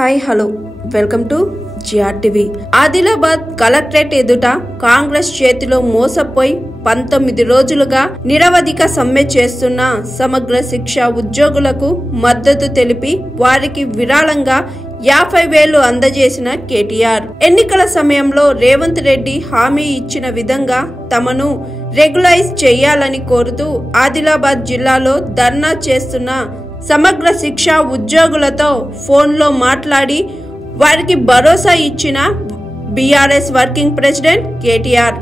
Hi hello welcome to GRTV. Adilabad collectorate ఎదుట కాంగ్రెస్ చేతిలో మోసపోయి 19 రోజులుగా నిరవధిక సమ్మె చేస్తున్న సమగ్ర శిక్ష ఉద్యోగులకు మద్దతు తెలిపి వారికి విరాళంగా 50,000 అందజేసిన కేటీఆర్ ఎన్నికల సమయంలో రేవంత్ రెడ్డి హామీ ఇచ్చిన విధంగా తమను రెగ్యులైజ్ చేయాలని కోరుతూ ఆదిలాబాద్ జిల్లాలో ధర్నా చేస్తున్న సమగ్ర శిక్ష ఉద్యోగులతో ఫోన్లో మాట్లాడి వారికి భరోసా ఇచ్చిన బీఆర్ఎస్ వర్కింగ్ ప్రెసిడెంట్ కేటీఆర్.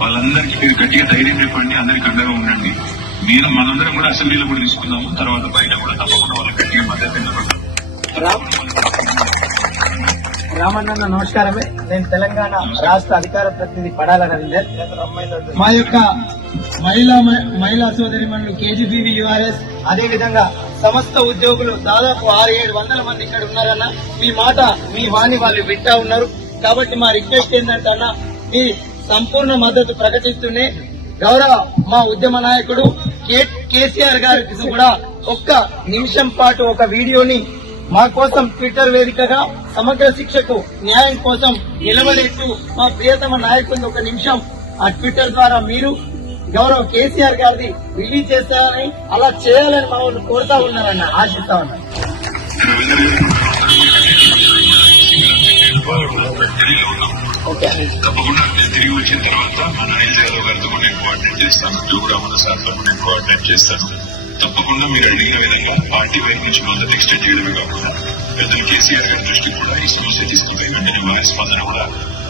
వాళ్ళందరికీ మీరు గట్టిగా ధైర్యం చెప్పండి, అందరికి అండగా ఉండండి. నేను మనందరం కూడా అసెంబ్లీలో కూడా తీసుకున్నాము, తర్వాత బయట కూడా తప్పకుండా వాళ్ళకి గట్టిగా మద్దతు. రామన్న నమస్కారమే. నేను తెలంగాణ రాష్ట్ర అధికార ప్రతినిధి పడాల రవీందర్. మా యొక్క మహిళా సోదరిమణులు కేజీబీవీ యూఆర్ఎస్ అదే విధంగా సమస్త ఉద్యోగులు దాదాపు 600-700 మంది ఇక్కడ ఉన్నారన్న. మీ మాట మీ వాణి వాళ్ళు వింటా ఉన్నారు. కాబట్టి మా రిక్వెస్ట్ ఏంటంటే అన్న, మీ సంపూర్ణ మద్దతు ప్రకటిస్తూనే గౌరవ మా ఉద్యమ నాయకుడు కేసీఆర్ గారికి కూడా ఒక్క నిమిషం పాటు ఒక వీడియోని మా కోసం ట్విట్టర్ వేదికగా సమగ్ర శిక్షకు న్యాయం కోసం నిలవలేస్తూ మా ప్రియతమ నాయకుడిని ఒక నిమిషం ఆ ట్విట్టర్ ద్వారా మీరు గౌరవ కేసీఆర్ గారిది రిలీజ్ చేస్తారని, అలా చేయాలని మా వాళ్ళు కోరుతా ఉన్నారన్న, ఆశిస్తా ఉన్నారు. తప్పకుండా తిరిగి వచ్చిన తర్వాత మన అనిల్ యాదవ్ గారితో కూడా నేను కోఆర్డినేట్ చేస్తాను, జోగురామన్న సార్తో కూడా నేను కోఆర్డినేట్ చేస్తాను. తప్పకుండా మీరు అడిగిన విధంగా పార్టీ వైపు నుంచి మద్దతు ఎక్స్టెండ్ చేయడమే కాకుండా పెద్దలు కేసీఆర్ గారి దృష్టికి కూడా ఈ సమస్య తీసుకుంటాయి. వెంటనే వారి స్పందన కూడా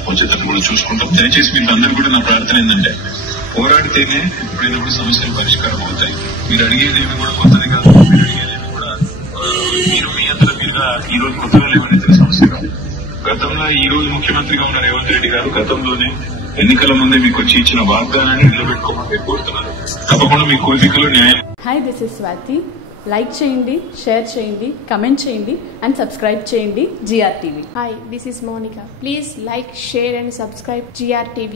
వచ్చేటట్టు కూడా చూసుకుంటాం. దయచేసి మీరు అందరూ కూడా నా ప్రార్థన ఏంటంటే, పోరాడితేనే ఎప్పుడైనప్పుడు సమస్యలు పరిష్కారం అవుతాయి. మీరు అడిగేదేమి కూడా కొత్తది కాదు, మీరు అడిగేదేమి కూడా మీరు మీ అంతల మీద ఈ రోజు కొత్తగా లేవనెత్తిన సమస్య కాదు. గతంలో ఈ రోజు ముఖ్యమంత్రిగా ఉన్న రేవంత్ రెడ్డి గారు గతంలోనే ఎన్నికల ముందే మీకు వచ్చి ఇచ్చిన వాగ్దానాన్ని నిలబెట్టుకోమని కోరుతున్నారు. తప్పకుండా మీ కోరికలు న్యాయం. Hi, this is Swathi. Like చేయండి, షేర్ చేయండి, కమెంట్ చేయండి అండ్ సబ్స్క్రైబ్ చేయండి GRTV. Hi, this is Monica. Please like, share and subscribe GRTV.